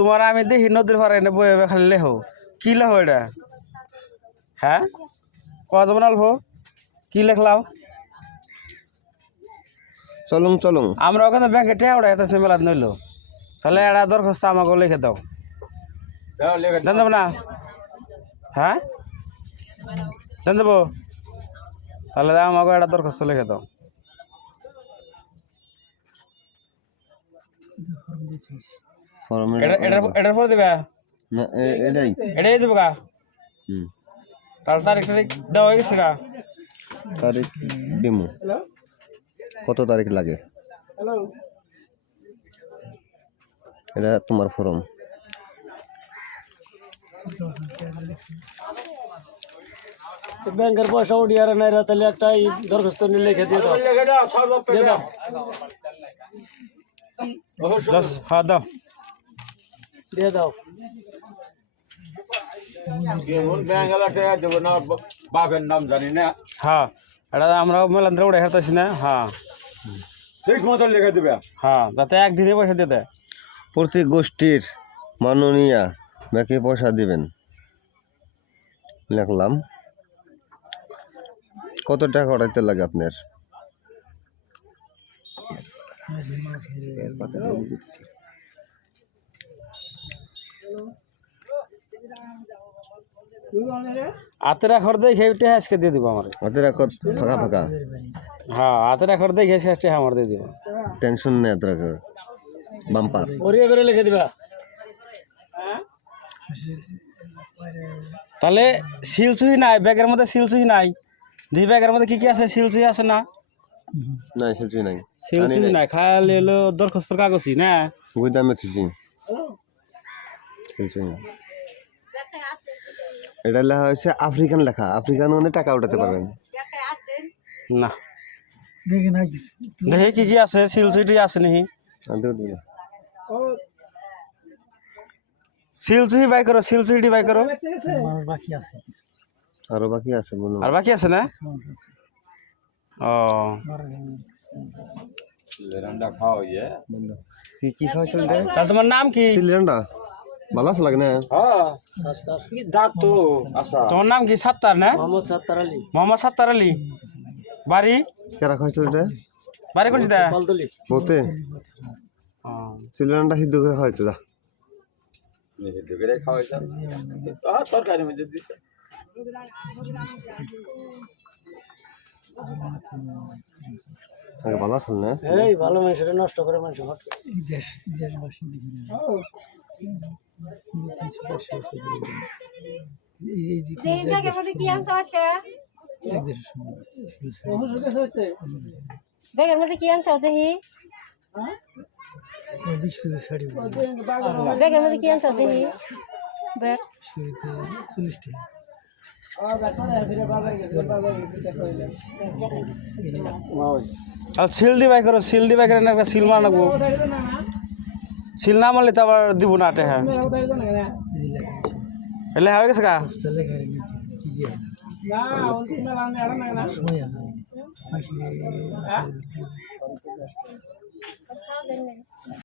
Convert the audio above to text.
তোমার আমি দেখি নদীর পাড়ে এনে বয়ে বয়ে খালি লেহো। কি লেহো এটা? হ্যাঁ? কয়া যাব না অল্প? কি লেখলাও? চলুন চলুন। আমরা ওখানে ব্যাংকে টেয়া উড়াই এত মেলা নইলো তাহলে এটা দরখাস্ত আমাকে লিখে দাও। দেন দেবো না? হ্যাঁ? দেন দেবো? তাহলে আমাকে একটা দরখাস্ত লিখে দাও। ফর্মে এটা এটার এটার পরে দেবে না এটাই এটাই দেবো গা হুম তাহলে তারিখ তারিখ দেওয়া হয়ে গেছে গা তারিখ দিমু কত তারিখ লাগে এটা তোমার ফর্ম ব্যাংকের পয়সা উঠিয়ে আর নাই তাহলে একটা এই দরখাস্ত নিয়ে লিখে দিয়ে দাও দিয়ে দাও হ্যাঁ দাও দিয়ে দাও। নাম জানি না। হ্যাঁ এটা আমরা মেলান্দ্রে উড়ে হেরতেছি না হ্যাঁ। ঠিক মতো লিখে দিবে। হ্যাঁ যাতে একদিনে পয়সা দিয়ে দেয়। প্রতি গোষ্ঠীর মাননীয়া ব্যাকে পয়সা দিবেন। লিখলাম। কত টাকা ওঠাইতে লাগে আপনার? হাতের আখর দেখে ওইটা আজকে দিয়ে দিব আমার। হাতের এখন ফাঁকা ফাঁকা? হ্যাঁ হাতের আখর দেখে শেষটা আমার দিয়ে দিব। টেনশন নেই হাতের এখন বাম্পার। ওরিয়া করে লিখে দিবা। তাহলে সিলচুহি নাই ব্যাগের মধ্যে সিলচুহি নাই। দুই ব্যাগের মধ্যে কি কি আছে সিলচুহি আছে না? না সেটাই নাই। সিলচুহি নাই। খালি হলো দরখাস্তর কাগজই না? গুদামে না। এটা লেখা হয়েছে আফ্রিকান লেখা। আফ্রিকান মানে টাকা উঠাতে পারবেন। না। দেখি কি কি আছে? সিলচুহি আছে নাকি? আর দেও দিও। সিলচুহি বাই করো সিলচুহিটি বাই করো। বাকি আছে আরও বাকি আছে বলুন আর বাকি আছে না? ও। রান্না খাও ইয়ে কি কি খাওয়াইছিল রে? তাহলে তোমার নাম কি? সিলিন্ডারটা ভালো আছে লাগে না হ্যাঁ দাঁত তো? আচ্ছা। তোমার নাম কি সাত্তার না? মোহাম্মদ সাত্তার আলী। মোহাম্মদ সাত্তার আলী। বাড়ি? কেরা খাওয়াইছিল এটা? বাড়ি কোনটি দা? বলতে সিলিন্ডারটা সিদ্ধ করে খাওয়াইছিল যা নিষিদ্ধ করে খাওয়াইছে। হ্যাঁ তরকারি মধ্যে দিছে। ভালো আছিল না? এই ভালো মানুষের নষ্ট করে মানুষ এই ব্যাগের মধ্যে কি আনছো আজকে ব্যাগের মধ্যে কি আনছো দেখি ব্যাগের মধ্যে কি আনছো দেখি ব্যাগ তাহলে সিল দি বাই করো, সিল দি বাই করে একটা সিল মারা নাকবো সিল না মারলে তো আবার দিব না আটে হ্যাঁ। এলে হয়ে গেছে